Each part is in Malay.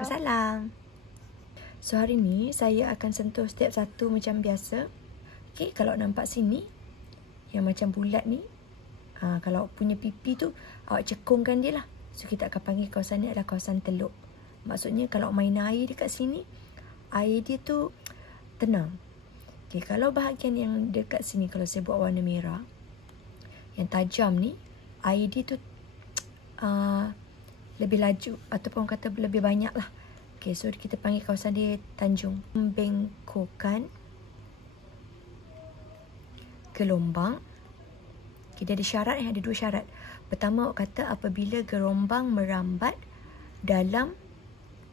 Waalaikumsalam. So hari ni saya akan sentuh setiap satu macam biasa. Okay, kalau nampak sini yang macam bulat ni, kalau punya pipi tu awak cekungkan dia lah. So kita akan panggil kawasan ni adalah kawasan teluk. Maksudnya kalau main air dekat sini, air dia tu tenang. Okay, kalau bahagian yang dekat sini, kalau saya buat warna merah yang tajam ni, air dia tu lebih laju ataupun kata lebih banyak lah. Okay, so kita panggil kawasan dia Tanjung. Membengkokkan gelombang. Okay, dia ada syarat, ada dua syarat. Pertama, awak kata apabila gelombang merambat dalam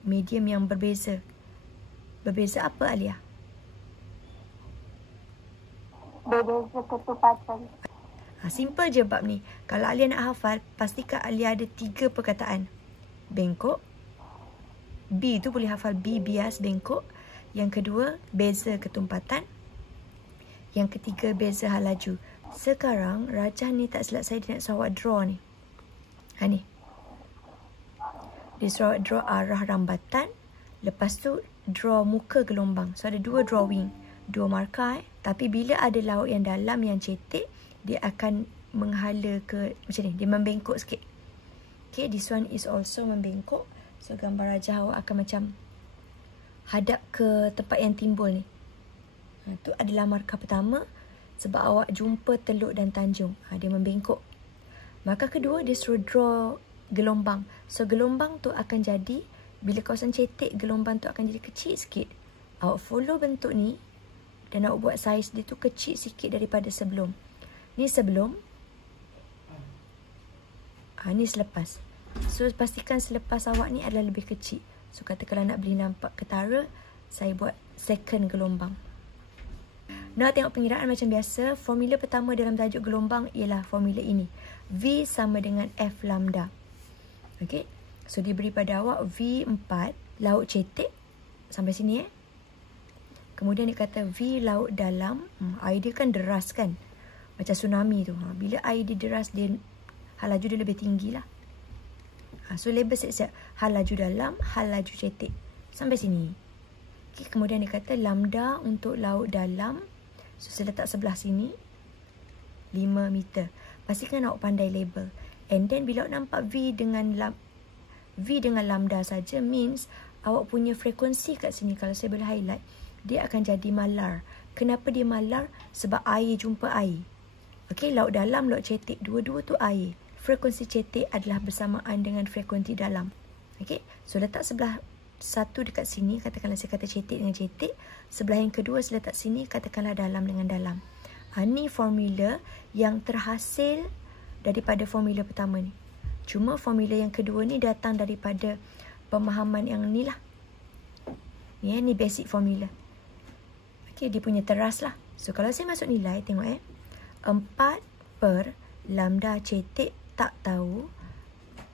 medium yang berbeza. Berbeza apa, Alia? Berbeza ketepatan. Simple je bab ni. Kalau Alia nak hafal, pastikan Alia ada 3 perkataan. Bengkok. B tu boleh hafal B, bias, bengkok. Yang kedua, beza ketumpatan. Yang ketiga, beza hal laju. Sekarang, Rajah ni tak silap saya, dia nak suruh awak draw ni. Ni. Dia suruh awak draw arah rambatan. Lepas tu, draw muka gelombang. So, ada 2 drawing. 2 markah. Tapi bila ada laut yang dalam, yang cetek, dia akan menghala ke macam ni. Dia membengkok sikit. Okay, this one is also membengkok. So, gambar Rajah awak akan macam hadap ke tempat yang timbul ni. Itu adalah markah pertama. Sebab awak jumpa teluk dan tanjung. Dia membengkok. Markah kedua, dia suruh draw gelombang. So, gelombang tu akan jadi, bila kawasan cetek, gelombang tu akan jadi kecil sikit. Awak follow bentuk ni. Dan awak buat saiz dia tu kecil sikit daripada sebelum. Ni sebelum. Ni selepas. So, pastikan selepas awak ni adalah lebih kecil. So, kata kalau nak boleh nampak ketara, saya buat second gelombang. Nak tengok pengiraan macam biasa. Formula pertama dalam tajuk gelombang ialah formula ini. V sama dengan F lambda. Okay. So, diberi pada awak V4 laut cetek. Sampai sini Kemudian dia kata V laut dalam. Air dia kan deras kan. Macam tsunami tu. Bila air dia deras, dia hal laju dia lebih tinggi lah. So, label siap-siap. Hal laju dalam, hal laju cetek. Sampai sini. Okay, kemudian dia kata lambda untuk laut dalam. So, saya letak sebelah sini. 5 meter. Pastikan awak pandai label. And then, bila awak nampak V dengan lambda saja, means awak punya frekuensi kat sini. Kalau saya boleh highlight, dia akan jadi malar. Kenapa dia malar? Sebab air jumpa air. Okey, laut dalam, laut cetek, dua-dua tu air. Frekuensi cetek adalah bersamaan dengan frekuensi dalam. Okey, so letak sebelah satu dekat sini, katakanlah saya kata cetek dengan cetek. Sebelah yang kedua saya letak sini, katakanlah dalam dengan dalam. Ini formula yang terhasil daripada formula pertama ni. Cuma formula yang kedua ni datang daripada pemahaman yang ni lah. Ni basic formula. Okey, dia punya teras lah. So, kalau saya masuk nilai, tengok 4 per lambda cetek tak tahu.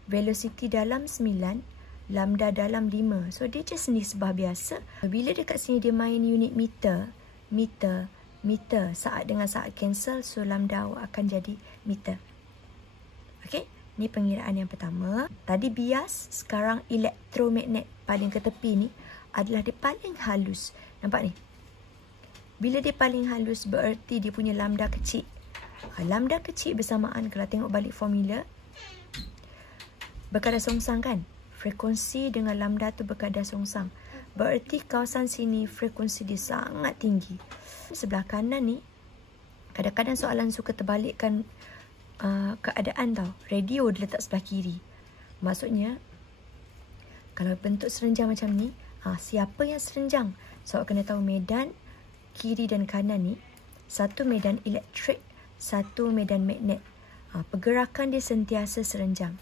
Velocity dalam 9. Lambda dalam 5. So, dia just nisbah biasa. Bila dekat sini dia main unit meter. Meter. Saat dengan saat cancel. So, lambda akan jadi meter. Okey. Ni pengiraan yang pertama. Tadi bias. Sekarang elektromagnet paling ke tepi ni adalah dia paling halus. Nampak ni? Bila dia paling halus bererti dia punya lambda kecil. Lambda kecil bersamaan, kalau tengok balik formula, berkadar songsang kan? Frekuensi dengan lambda tu berkadar songsang. Bererti kawasan sini frekuensi dia sangat tinggi. Sebelah kanan ni, kadang-kadang soalan suka terbalikkan keadaan tau. Radio dia letak sebelah kiri. Maksudnya, kalau bentuk serenjang macam ni, siapa yang serenjang? So, awak kena tahu medan kiri dan kanan ni. Satu medan elektrik, satu medan magnet. Pergerakan dia sentiasa serenjang.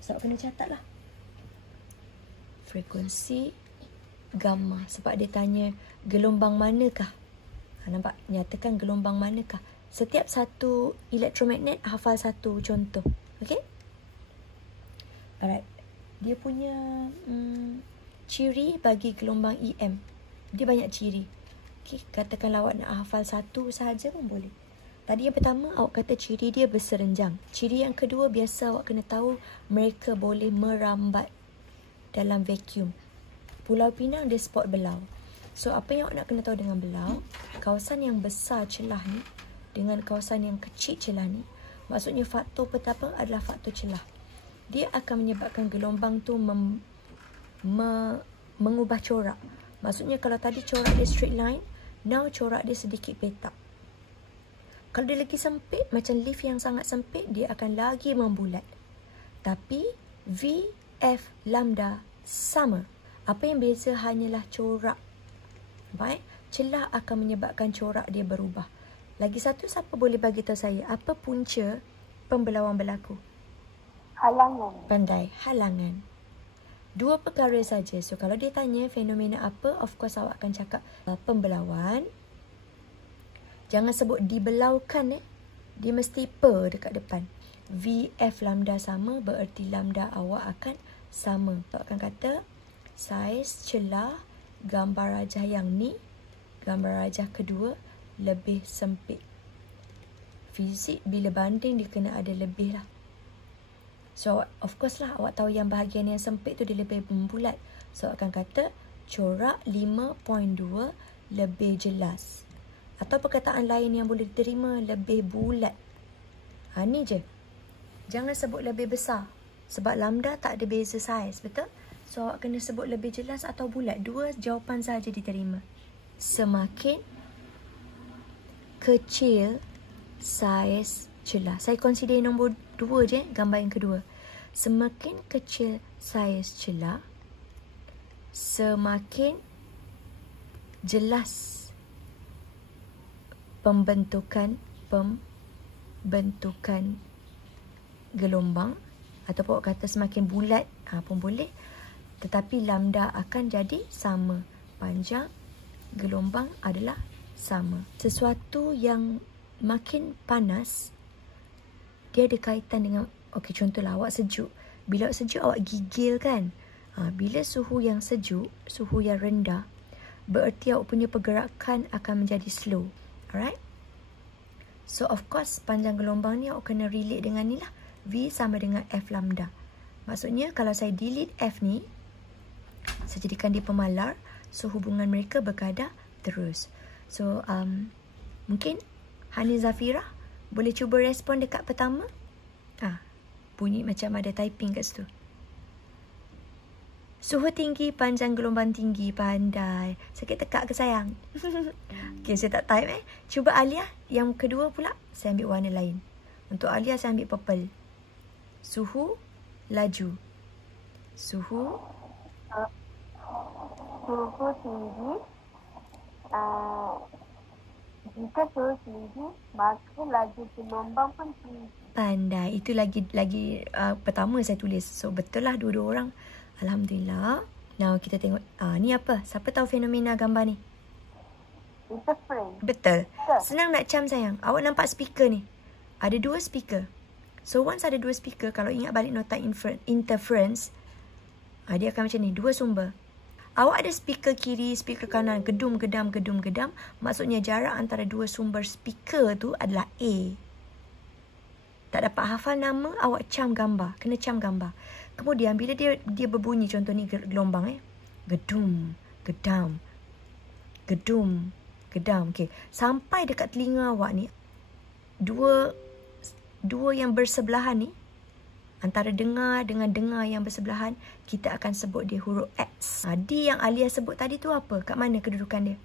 So, awak kena catat lah. Frekuensi gamma. Sebab dia tanya gelombang manakah? Nampak? Nyatakan gelombang manakah? Setiap satu elektromagnet hafal satu contoh. Okay? Alright. Dia punya ciri bagi gelombang EM. Dia banyak ciri. Okay, katakanlah awak nak hafal satu sahaja pun boleh. Tadi yang pertama awak kata ciri dia berserenjang. Ciri yang kedua biasa awak kena tahu mereka boleh merambat. dalam vacuum. Pulau Pinang dia spot belau. So apa yang awak nak kena tahu dengan belau, kawasan yang besar celah ni dengan kawasan yang kecil celah ni, maksudnya faktor pertama adalah faktor celah. Dia akan menyebabkan gelombang tu mengubah corak. Maksudnya kalau tadi corak dia straight line, now corak dia sedikit petak. Kalau dia lagi sempit, macam lift yang sangat sempit, dia akan lagi membulat. Tapi V, F, lambda sama. Apa yang beza hanyalah corak. Baik, celah akan menyebabkan corak dia berubah. Lagi satu, siapa boleh bagi tahu saya apa punca pembelauan berlaku? Halangan. Pandai, halangan. Dua perkara saja. So kalau dia tanya fenomena apa, of course awak akan cakap pembelauan. Jangan sebut dibelaukan Dia mesti per dekat depan. VF lambda sama, bererti lambda awak akan sama. Awak akan kata saiz celah gambar rajah yang ni, gambar rajah kedua lebih sempit. Fizik bila banding dia kena ada lebih lah. So of course lah awak tahu yang bahagian yang sempit tu dia lebih membulat. So awak akan kata corak 5.2 lebih jelas. Atau perkataan lain yang boleh diterima, lebih bulat. Ni je. Jangan sebut lebih besar. Sebab lambda tak ada beza saiz, betul? So awak kena sebut lebih jelas atau bulat. Dua jawapan saja diterima. Semakin kecil saiz celah. Saya consider nombor 2 je, gambar yang kedua. Semakin kecil saiz celah, semakin jelas pembentukan gelombang, ataupun awak kata semakin bulat pun boleh, tetapi lambda akan jadi sama. Panjang gelombang adalah sama. Sesuatu yang makin panas dia ada kaitan dengan, okey, contohlah awak sejuk. Bila awak sejuk awak gigil kan. Bila suhu yang sejuk, suhu yang rendah, bererti awak punya pergerakan akan menjadi slow. Alright. So of course panjang gelombang ni awak kena relate dengan ni lah. V sama dengan F lambda. Maksudnya kalau saya delete F ni, saya jadikan dia pemalar, so hubungan mereka berkadar terus. So mungkin Hani Zafira boleh cuba respon dekat pertama. Bunyi macam ada typing kat situ. Suhu tinggi, panjang gelombang tinggi. Pandai. Sakit tekak ke sayang? Okay, saya tak type Cuba Alia. Yang kedua pula, saya ambil warna lain. Untuk Alia, saya ambil purple. Suhu, laju. Suhu. Suhu tinggi. Jika suhu tinggi, maka laju gelombang pun tinggi. Pandai. Itu lagi pertama saya tulis. So, betul lah dua-dua orang. Alhamdulillah. Now kita tengok. Ni apa? Siapa tahu fenomena gambar ni? Interference. Betul. Senang nak cam sayang. Awak nampak speaker ni? Ada dua speaker. So once ada dua speaker, kalau ingat balik nota interference, dia akan macam ni. Dua sumber. Awak ada speaker kiri, speaker kanan. Gedum, gedam, gedum, gedam. Maksudnya jarak antara dua sumber speaker tu adalah A. Tak dapat hafal nama, awak cam gambar. Kena cam gambar. Kemudian bila dia berbunyi, contoh ni gelombang gedum, gedam, gedum, gedam. Okey, sampai dekat telinga awak ni, dua yang bersebelahan ni, antara dengar dengan dengar yang bersebelahan, kita akan sebut dia huruf X. D yang Alia sebut tadi tu apa? Kat mana kedudukan dia?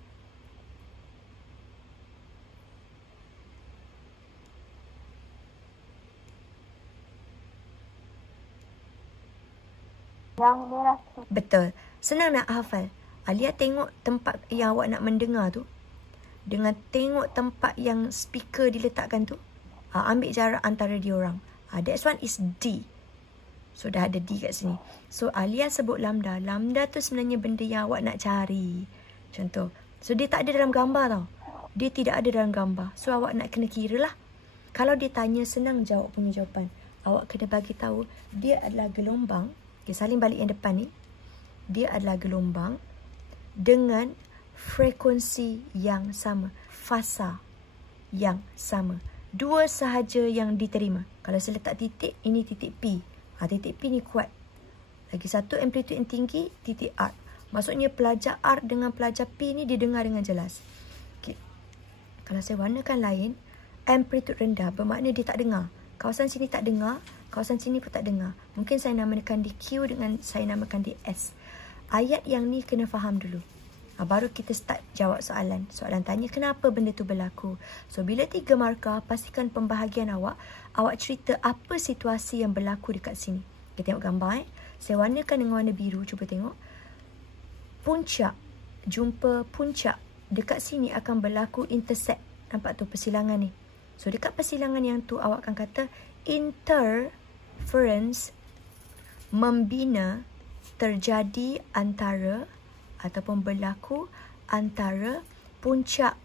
Yang merah tu. Betul. Senang nak hafal. Alia tengok tempat yang awak nak mendengar tu, dengan tengok tempat yang speaker diletakkan tu, ambil jarak antara diorang. That's one is D. So dah ada D kat sini. So Alia sebut lambda. Lambda tu sebenarnya benda yang awak nak cari. Contoh. So dia tak ada dalam gambar tau. Dia tidak ada dalam gambar. So awak nak kena kira lah. Kalau dia tanya, senang jawab punya jawapan. Awak kena bagi tahu dia adalah gelombang. Okay, salin balik yang depan ni. Dia adalah gelombang dengan frekuensi yang sama. Fasa yang sama. Dua sahaja yang diterima. Kalau saya letak titik, ini titik P. Titik P ni kuat. Lagi satu amplitude yang tinggi, titik R. Maksudnya pelajar R dengan pelajar P ni dia dengar dengan jelas. Okay. Kalau saya warnakan lain, amplitude rendah bermakna dia tak dengar. Kawasan sini tak dengar, kawasan sini pun tak dengar. Mungkin saya namakan di Q dengan saya namakan di S. Ayat yang ni kena faham dulu. Baru kita start jawab soalan. Soalan tanya kenapa benda tu berlaku. So bila 3 markah, pastikan pembahagian awak cerita apa situasi yang berlaku dekat sini. Kita tengok gambar Saya warnakan dengan warna biru. Cuba tengok. Puncak. Jumpa puncak. Dekat sini akan berlaku intersect. Nampak tu persilangan ni. So dekat persilangan yang tu awak akan kata interference membina terjadi antara ataupun berlaku antara puncak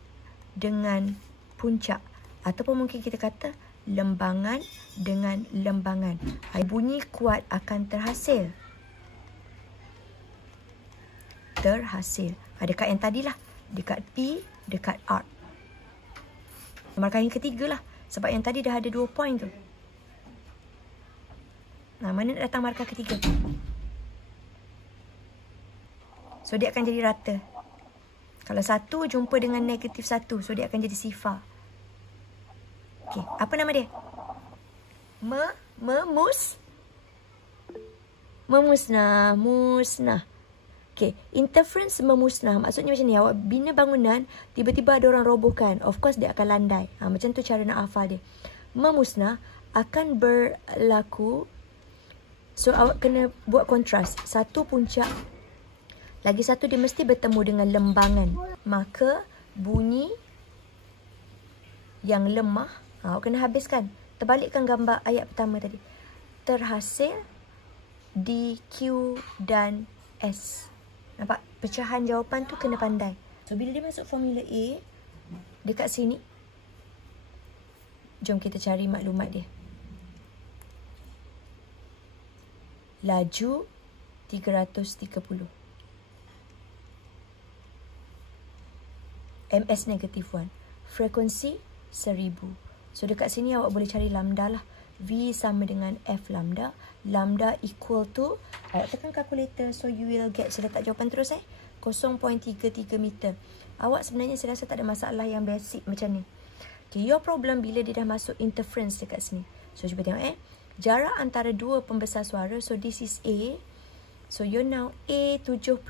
dengan puncak. Ataupun mungkin kita kata lembangan dengan lembangan. Bunyi kuat akan terhasil. Dekat yang tadilah. Dekat P, dekat R. Markah yang ketiga lah. Sebab yang tadi dah ada 2 point tu. Nah, mana nak datang markah ketiga? So, dia akan jadi rata. Kalau 1 jumpa dengan negatif 1, so dia akan jadi sifar. Okey, apa nama dia? Musnah. Okey, interference memusnah. Maksudnya macam ni, awak bina bangunan, tiba-tiba ada orang robohkan. Of course, dia akan landai. Macam tu cara nak hafal dia. Memusnah akan berlaku. So, awak kena buat kontras. Satu puncak. Lagi satu dia mesti bertemu dengan lembangan. Maka bunyi yang lemah, awak kena habiskan. Terbalikkan gambar ayat pertama tadi. Terhasil di Q dan S. Nampak? Pecahan jawapan tu kena pandai. So bila dia masuk formula A, dekat sini, jom kita cari maklumat dia. Laju 330. MS -1. Frekuensi 1000. So dekat sini awak boleh cari lambda lah. V sama dengan F lambda. Lambda equal to, awak tekan kalkulator, so you will get, saya letak jawapan terus 0.33 meter. Awak sebenarnya saya rasa tak ada masalah yang basic macam ni. Okay, your problem bila dia dah masuk interference dekat sini. So cuba tengok jarak antara dua pembesar suara, so this is A. So you now A 75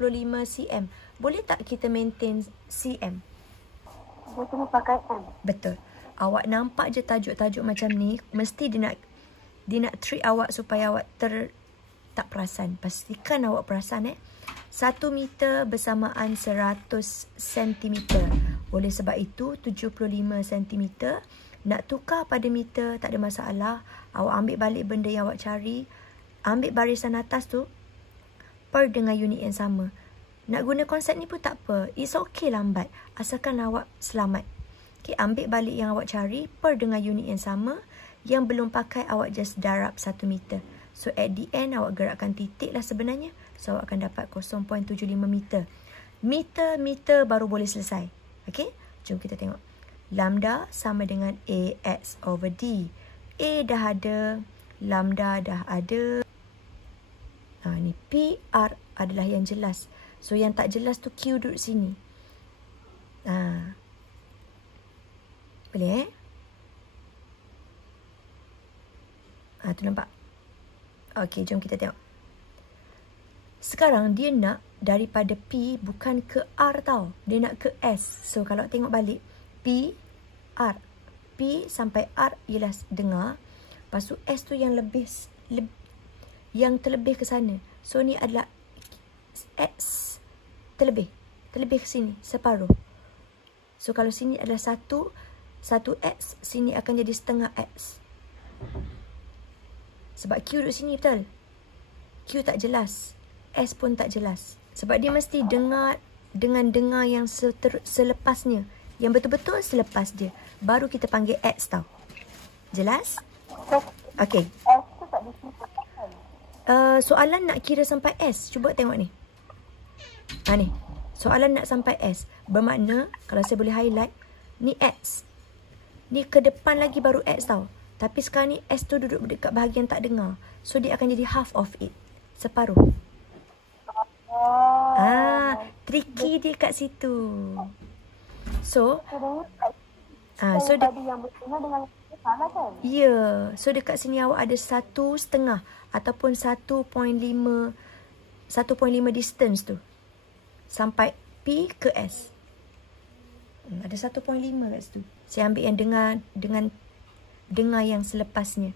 cm. Boleh tak kita maintain cm? Dia kena pakai M. Betul. Awak nampak je tajuk-tajuk macam ni, mesti dia nak treat awak supaya awak tak perasan. Pastikan awak perasan 1 meter bersamaan 100 cm. Oleh sebab itu 75 cm. Nak tukar pada meter tak ada masalah. Awak ambil balik benda yang awak cari, ambil barisan atas tu per dengan unit yang sama. Nak guna konsep ni pun tak apa. It's okay lambat. Asalkan awak selamat. Okay, ambil balik yang awak cari per dengan unit yang sama. Yang belum pakai awak just darab 1 meter. So at the end awak gerakkan titik lah sebenarnya. So awak akan dapat 0.75 meter. Meter baru boleh selesai. Okay, jom kita tengok. Lambda sama dengan AX over D. A dah ada. Lambda dah ada. Ni PR adalah yang jelas. So yang tak jelas tu Q duduk sini. Boleh tu nampak. Okey, jom kita tengok. Sekarang dia nak daripada P bukan ke R tau. Dia nak ke S. So kalau tengok balik, P, R. P sampai R ialah dengar. Lepas tu S tu yang yang terlebih ke sana. So ni adalah X terlebih ke sini separuh. So kalau sini adalah 1 X, sini akan jadi setengah X. Sebab Q duduk sini betul. Q tak jelas, S pun tak jelas. Sebab dia mesti dengar dengan dengar yang selepasnya. Yang betul-betul selepas dia. Baru kita panggil X tau. Jelas? Okey. S tu tak disebutkan. Soalan nak kira sampai S. Cuba tengok ni. Ni. Soalan nak sampai S. Bermakna, kalau saya boleh highlight, ni X. Ni ke depan lagi baru X tau. Tapi sekarang ni S tu duduk dekat bahagian tak dengar. So dia akan jadi half of it. Separuh. Oh. Tricky dia kat situ. So, so tadi yang bersama dengan salah kan? ya. So dekat sini awak ada 1.5 ataupun 1.5 distance tu. Sampai P ke S. Ada 1.5 kat situ. Saya ambil yang dengar yang selepasnya.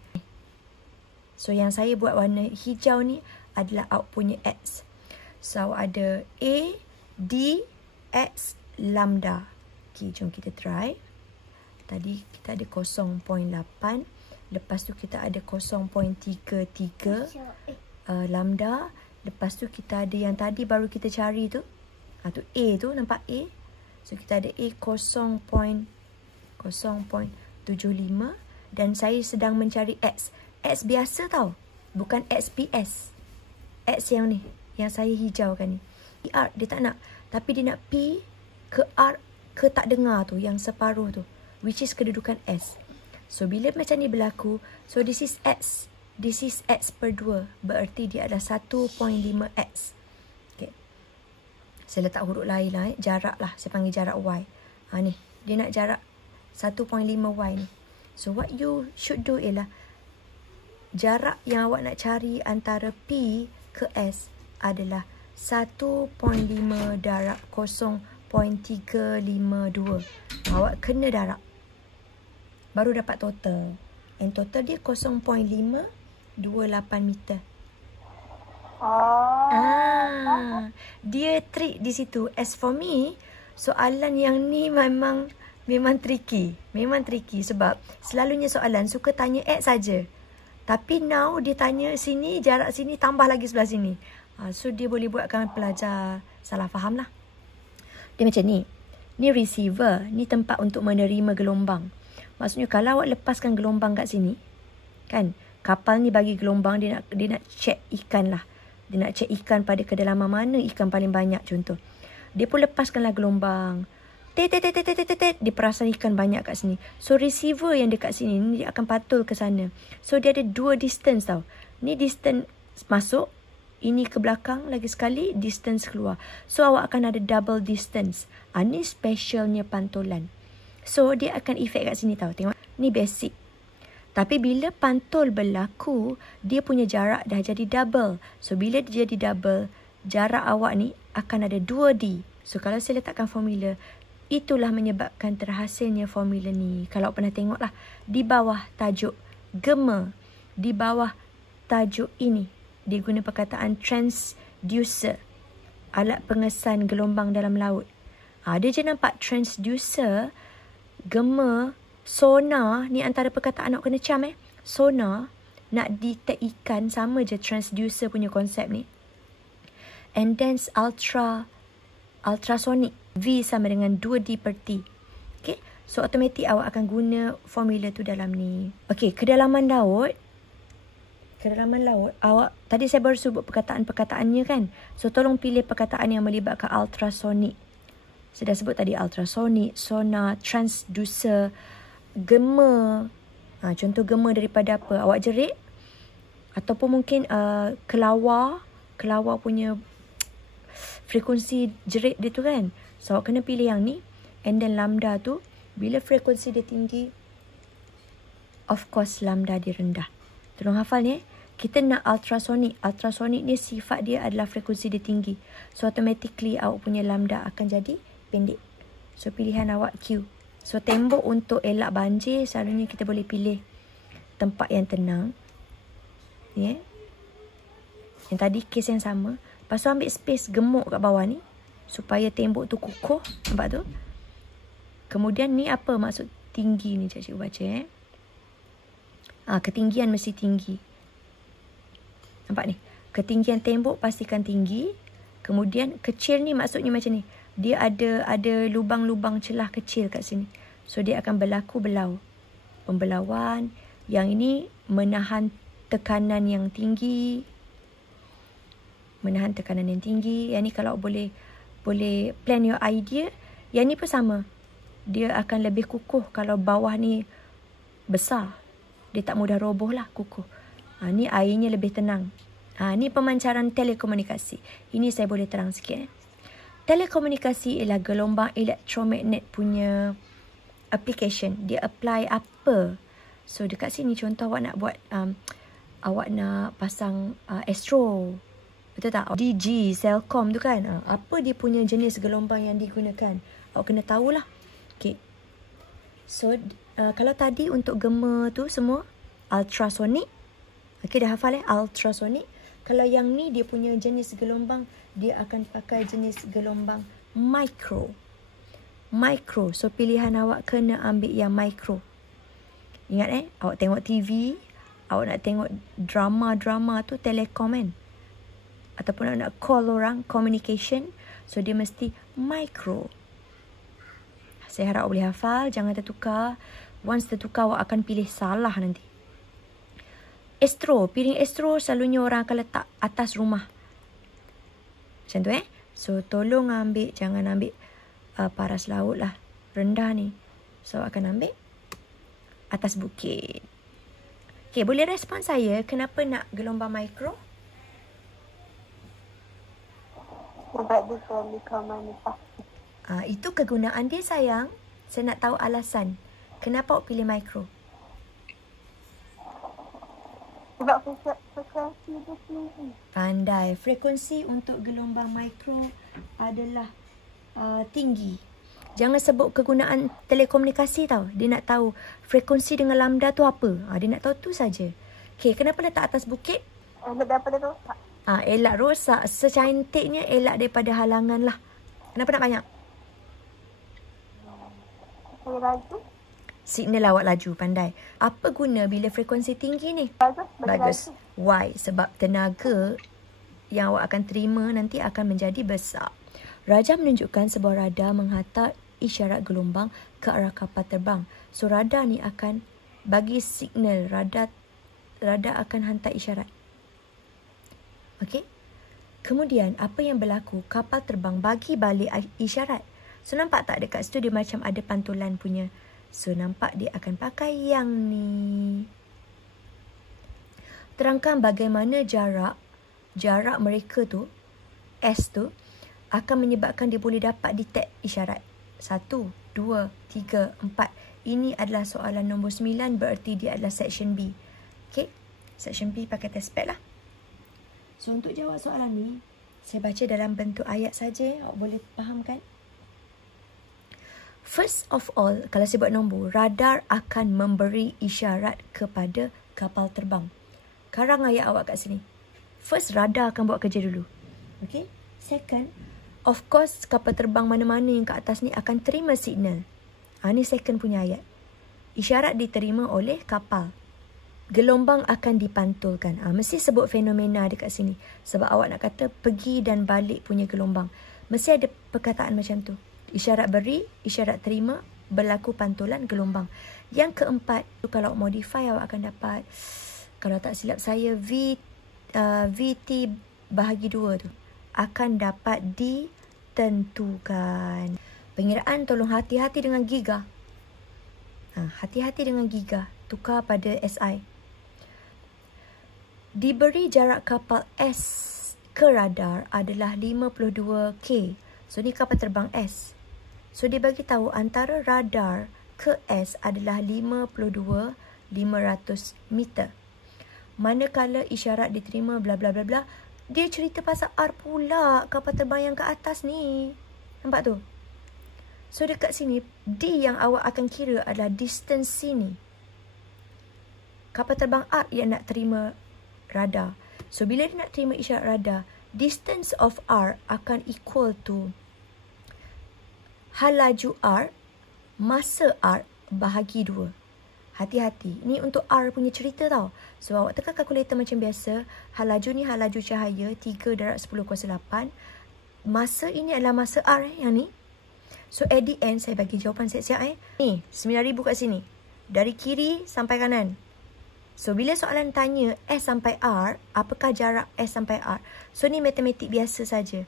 So yang saya buat warna hijau ni adalah awak punya X. So awak ada A, D, X, lambda. Okay, jom kita try. Tadi kita ada 0.8. Lepas tu kita ada 0.33 lambda. Lepas tu kita ada yang tadi baru kita cari tu. Tu A tu, nampak A? So kita ada A 0.75. Dan saya sedang mencari X. X biasa tau. Bukan XPS. X yang ni. Yang saya hijaukan ni. R dia tak nak. Tapi dia nak P ke R ke tak dengar tu. Yang separuh tu. Which is kedudukan S. So bila macam ni berlaku. So this is X. This is X per 2. Bererti dia adalah 1.5X. Okay. Saya letak huruf lain lah. Jarak lah. Saya panggil jarak Y. Ni. Dia nak jarak 1.5Y ni. So what you should do ialah. Jarak yang awak nak cari antara P ke S adalah 1.5 darab 0.352. Awak kena darab. Baru dapat total. And total dia 0.528 meter. Dia trik di situ. As for me, soalan yang ni memang tricky. Memang tricky sebab selalunya soalan suka tanya X saja. Tapi now dia tanya sini, jarak sini, tambah lagi sebelah sini. So dia boleh buatkan pelajar salah faham lah. Dia macam ni. Ni receiver. Ni tempat untuk menerima gelombang. Maksudnya kalau awak lepaskan gelombang kat sini. Kan. Kapal ni bagi gelombang. Dia nak check ikan lah. Dia nak check ikan pada kedalaman mana ikan paling banyak contoh. Dia pun lepaskanlah gelombang. Dia perasan ikan banyak kat sini. So receiver yang dekat sini ni dia akan patul ke sana. So dia ada dua distance tau. Ni distance masuk. Ini ke belakang lagi sekali. Distance keluar. So awak akan ada double distance. Ni specialnya pantulan. So dia akan efek kat sini tau. Tengok. Ni basic. Tapi bila pantul berlaku. Dia punya jarak dah jadi double. So bila dia jadi double. Jarak awak ni akan ada 2D. So kalau saya letakkan formula. Itulah menyebabkan terhasilnya formula ni. Kalau pernah tengok lah. Di bawah tajuk gema. Di bawah tajuk ini. Dia guna perkataan transducer. Alat pengesan gelombang dalam laut. Dia je nampak transducer. Gema. Sonar. Ni antara perkataan nak kena cam Sonar. Nak detect ikan. Sama je transducer punya konsep ni. And then ultrasonic. V sama dengan 2D per T. Okay. So, automatik awak akan guna formula tu dalam ni. Okay. Kedalaman laut. Awak, tadi saya baru sebut perkataan-perkataannya kan. So, tolong pilih perkataan yang melibatkan ultrasonic. Saya dah sebut tadi ultrasonic, sonar, transducer, gema. Contoh gema daripada apa? Awak jerit. Ataupun mungkin kelawar. Kelawar punya frekuensi jerit dia tu kan. So, awak kena pilih yang ni. And then lambda tu. Bila frekuensi dia tinggi. Of course, lambda dia rendah. Tolong hafal ni. Kita nak ultrasonic. Ultrasonic ni sifat dia adalah frekuensi dia tinggi. So, automatically awak punya lambda akan jadi pendek. So, pilihan awak Q. So, tembok untuk elak banjir. Selalunya kita boleh pilih tempat yang tenang. Ya. Yang tadi kes yang sama. Lepas tu ambil space gemuk kat bawah ni. Supaya tembok tu kukuh. Nampak tu? Kemudian ni apa maksud tinggi ni? Cikgu baca ketinggian mesti tinggi. Nampak ni? Ketinggian tembok pastikan tinggi. Kemudian kecil ni maksudnya macam ni. Dia ada lubang-lubang celah kecil kat sini. So dia akan berlaku belau. Pembelauan. Yang ini menahan tekanan yang tinggi. Menahan tekanan yang tinggi. Yang ni kalau boleh plan your idea. Yang ni pun sama. Dia akan lebih kukuh kalau bawah ni besar. Dia tak mudah roboh lah, kukuh. Ni airnya lebih tenang. Ni pemancaran telekomunikasi. Ini saya boleh terang sikit. Telekomunikasi ialah gelombang elektromagnet punya application. Dia apply apa? So dekat sini contoh awak nak buat, awak nak pasang Astro. Betul tak? DG, Celcom tu kan. Apa dia punya jenis gelombang yang digunakan? Awak kena tahulah. Okay. So, kalau tadi untuk gema tu semua ultrasonic. Okay, dah hafal ultrasonic. Kalau yang ni dia punya jenis gelombang, dia akan pakai jenis gelombang micro. Micro. So, pilihan awak kena ambil yang micro. Ingat awak tengok TV, awak nak tengok drama-drama tu telekom kan? Ataupun nak call orang, communication. So, dia mesti micro. Saya harap awak boleh hafal. Jangan tertukar. Once tertukar, awak akan pilih salah nanti. Astro. Piring Astro selalunya orang akan letak atas rumah. Macam tu So, tolong ambil. Jangan ambil paras laut lah. Rendah ni. So, awak akan ambil atas bukit. Okay, boleh respon saya kenapa nak gelombang mikro? Sebab dia telekomunikasi. Itu kegunaan dia sayang. Saya nak tahu alasan. Kenapa awak pilih mikro? Sebab frekuensi dia tinggi. Pandai. Frekuensi untuk gelombang mikro adalah tinggi. Jangan sebut kegunaan telekomunikasi tau. Dia nak tahu frekuensi dengan lambda tu apa. Dia nak tahu tu saja. Okay, kenapa letak atas bukit? Daripada rosak. Elak rosak. Secantiknya elak daripada halangan lah. Kenapa nak banyak? Saya laju. Signal awak laju, pandai. Apa guna bila frekuensi tinggi ni? Bagus. Why? Sebab tenaga yang awak akan terima nanti akan menjadi besar. Radar menunjukkan sebuah radar menghantar isyarat gelombang ke arah kapal terbang. So, radar ni akan bagi signal. Radar akan hantar isyarat. Okey? Kemudian, apa yang berlaku? Kapal terbang bagi balik isyarat. So, nampak tak dekat situ dia macam ada pantulan punya. So, nampak dia akan pakai yang ni. Terangkan bagaimana jarak mereka tu, S tu, akan menyebabkan dia boleh dapat detect isyarat. 1, 2, 3, 4. Ini adalah soalan nombor 9, bererti dia adalah section B. Okay? Section B pakai test pad lah. So, untuk jawab soalan ni, saya baca dalam bentuk ayat saja. Awak boleh faham kan? First of all, kalau saya buat nombor, radar akan memberi isyarat kepada kapal terbang. Karang ayat awak kat sini. First, radar akan buat kerja dulu. Okay? Second, of course, kapal terbang mana-mana yang kat atas ni akan terima signal. Ni second punya ayat. Isyarat diterima oleh kapal. Gelombang akan dipantulkan. Mesti sebut fenomena dekat sini. Sebab awak nak kata pergi dan balik punya gelombang. Mesti ada perkataan macam tu. Isyarat beri, isyarat terima, berlaku pantulan gelombang. Yang keempat, kalau modify awak akan dapat, kalau tak silap saya, VT bahagi 2 tu akan dapat ditentukan. Pengiraan tolong hati-hati dengan giga. Hati-hati dengan giga. Tukar pada SI. Diberi jarak kapal S ke radar adalah 52K. So, ni kapal terbang S. So, dia bagi tahu antara radar ke S adalah 52,500 meter. Manakala isyarat diterima bla bla bla bla, dia cerita pasal R pula, kapal terbang yang ke atas ni. Nampak tu? So, dekat sini, D yang awak akan kira adalah distance sini. Kapal terbang R yang nak terima radar. So, bila dia nak terima isyarat radar, distance of R akan equal to hal laju R, masa R bahagi 2. Hati-hati. Ni untuk R punya cerita tau. So, awak tekan kalkulator macam biasa. Hal laju ni hal laju cahaya 3/10^8. Masa ini adalah masa R yang ni. So, at the end, saya bagi jawapan siap-siap Ni, 9,000 kat sini. Dari kiri sampai kanan. So, bila soalan tanya S sampai R, apakah jarak S sampai R? So, ni matematik biasa saja.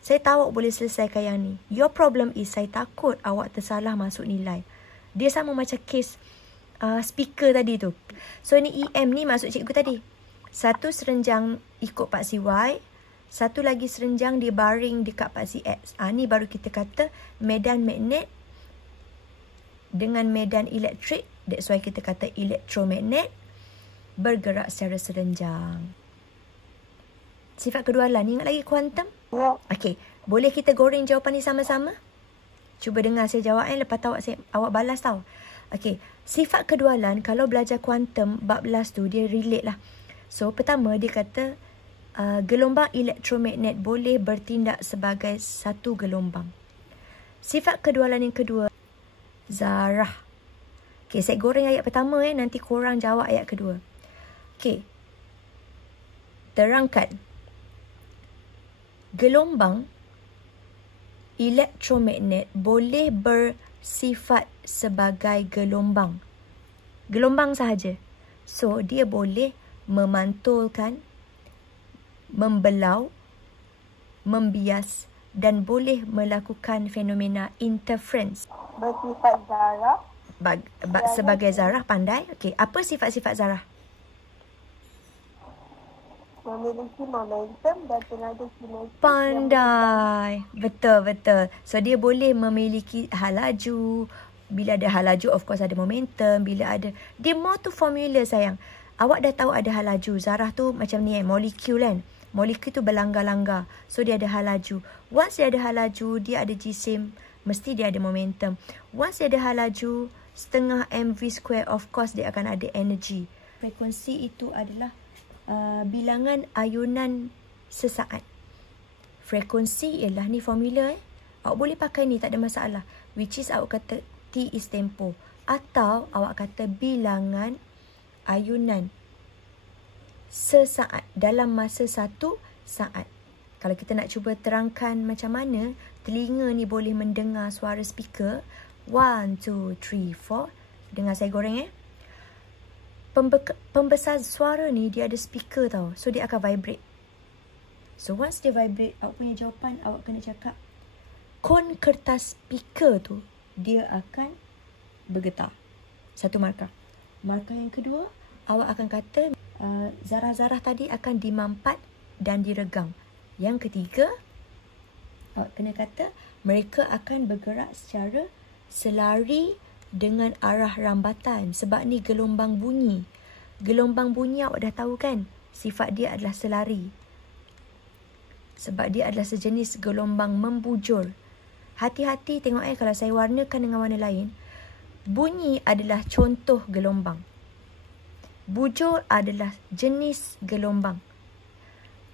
Saya tahu awak boleh selesaikan yang ni. Your problem is, saya takut awak tersalah masuk nilai. Dia sama macam kes speaker tadi tu. So, ni EM ni maksud cikgu tadi. Satu serenjang ikut paksi Y, satu lagi serenjang dia baring dekat paksi X. Ni baru kita kata medan magnet dengan medan elektrik. That's why kita kata elektromagnet bergerak secara serenjang. Sifat kedualan, ingat lagi kuantum? Ya. Okey, boleh kita goreng jawapan ni sama-sama? Cuba dengar saya jawab lepas tu awak balas tau. Okey, sifat kedualan kalau belajar kuantum bab 11 tu dia relate lah. So, pertama dia kata gelombang elektromagnet boleh bertindak sebagai satu gelombang. Sifat kedualan yang kedua, zarah. Okey, saya goreng ayat pertama nanti korang jawab ayat kedua. Okey. Terangkan. Gelombang elektromagnet boleh bersifat sebagai gelombang. Gelombang sahaja. So, dia boleh memantulkan, membelau, membias dan boleh melakukan fenomena interference. Bersifat zarah. Sebagai zarah, pandai. Okey, apa sifat-sifat zarah? Memiliki momentum dan tenaga kinetik. Pandai. Betul. So, dia boleh memiliki hal laju. Bila ada hal laju, of course ada momentum. Bila ada, dia more to formula sayang. Awak dah tahu ada hal laju. Zarah tu macam ni molekul kan. Molekul tu berlanggar-langgar. So, dia ada hal laju. Once dia ada hal laju, dia ada jisim. Mesti dia ada momentum. Once dia ada hal laju, setengah mv square, of course dia akan ada energy. Frekuensi itu adalah bilangan ayunan sesaat. Frekuensi ialah ni formula Awak boleh pakai ni, tak ada masalah. Which is awak kata T is tempo. Atau awak kata bilangan ayunan sesaat dalam masa satu saat. Kalau kita nak cuba terangkan macam mana telinga ni boleh mendengar suara speaker. 1, 2, 3, 4. Dengar saya goreng Pembesar suara ni dia ada speaker tau. So dia akan vibrate. So once dia vibrate, awak punya jawapan awak kena cakap kon kertas speaker tu dia akan bergetar. Satu markah. Markah yang kedua, awak akan kata zarah-zarah tadi akan dimampat dan diregang. Yang ketiga, awak kena kata mereka akan bergerak secara selari dengan arah rambatan. Sebab ni gelombang bunyi. Gelombang bunyi awak dah tahu kan? Sifat dia adalah selari. Sebab dia adalah sejenis gelombang membujur. Hati-hati tengok kalau saya warnakan dengan warna lain. Bunyi adalah contoh gelombang. Bujur adalah jenis gelombang.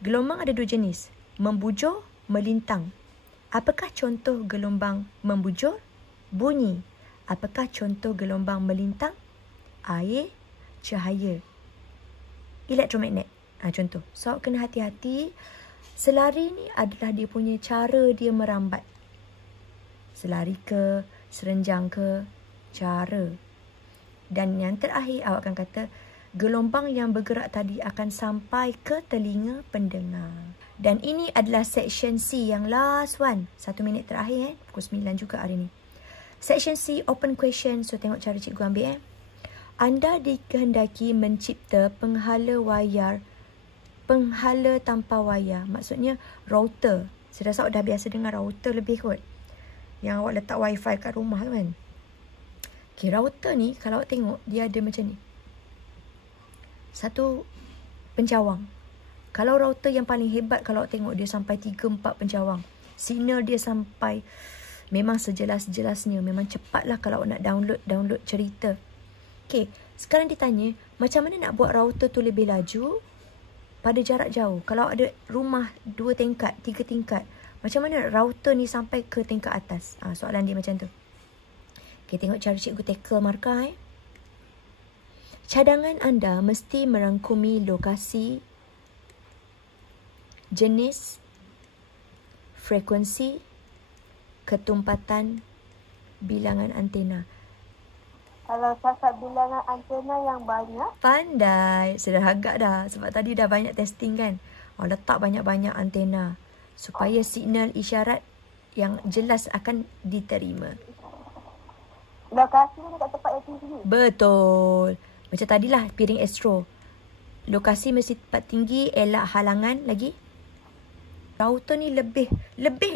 Gelombang ada dua jenis. Membujur, melintang. Apakah contoh gelombang membujur? Bunyi. Apakah contoh gelombang melintang? Air, cahaya. Elektromagnet. Contoh. So, kena hati-hati. Selari ni adalah dia punya cara dia merambat. Selari ke, serenjang ke, cara. Dan yang terakhir awak akan kata, gelombang yang bergerak tadi akan sampai ke telinga pendengar. Dan ini adalah section C yang last one. 1 minit terakhir pukul 9 juga hari ni. Section C, open question. So, tengok cara cikgu ambil Anda dikehendaki mencipta penghala wayar, penghala tanpa wayar. Maksudnya router. Saya rasa awak dah biasa dengar router lebih kot. Yang awak letak wifi kat rumah tu kan. Okay, router ni kalau awak tengok dia ada macam ni. Satu pencawang. Kalau router yang paling hebat kalau awak tengok dia sampai 3-4 pencawang. Signal dia sampai memang sejelas-jelasnya. Memang cepatlah kalau awak nak download cerita. Okay, sekarang ditanya macam mana nak buat router tu lebih laju pada jarak jauh. Kalau ada rumah 2 tingkat, 3 tingkat, macam mana router ni sampai ke tingkat atas? Soalan dia macam tu. Okay, tengok cara cikgu tackle markah Cadangan anda mesti merangkumi lokasi, jenis, frekuensi, ketumpatan, bilangan antena. Kalau cakap bilangan antena yang banyak. Pandai. Sudah agak dah. Sebab tadi dah banyak testing kan. Letak banyak-banyak antena. Supaya signal isyarat yang jelas akan diterima. Lokasi ni dekat tempat yang tinggi. Betul. Macam tadilah piring astro. lokasi mesti tempat tinggi, elak halangan lagi. Router ni lebih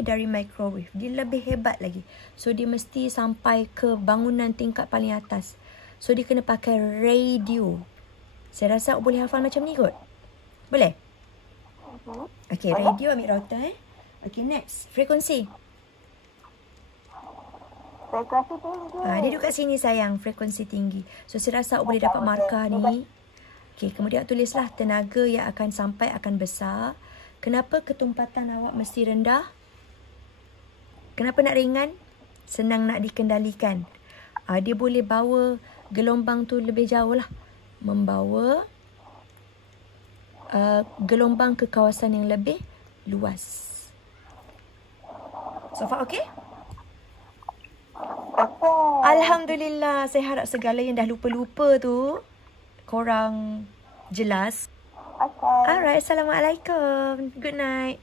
dari microwave. Dia lebih hebat lagi. So, dia mesti sampai ke bangunan tingkat paling atas. So, dia kena pakai radio. Saya rasa boleh hafal macam ni kot. Boleh? Okay, radio ambil router Okay, next. Frekuensi. Frekuensi tinggi. Dia duduk kat sini sayang, frekuensi tinggi. So, saya rasa boleh dapat markah ni. Okay, kemudian tulislah tenaga yang akan sampai akan besar. Kenapa ketumpatan awak mesti rendah? Kenapa nak ringan? Senang nak dikendalikan. Dia boleh bawa gelombang tu lebih jauh lah. Membawa gelombang ke kawasan yang lebih luas. So far okay? Alhamdulillah. Saya harap segala yang dah lupa-lupa tu korang jelas. Okay. Alright, Assalamualaikum. Good night.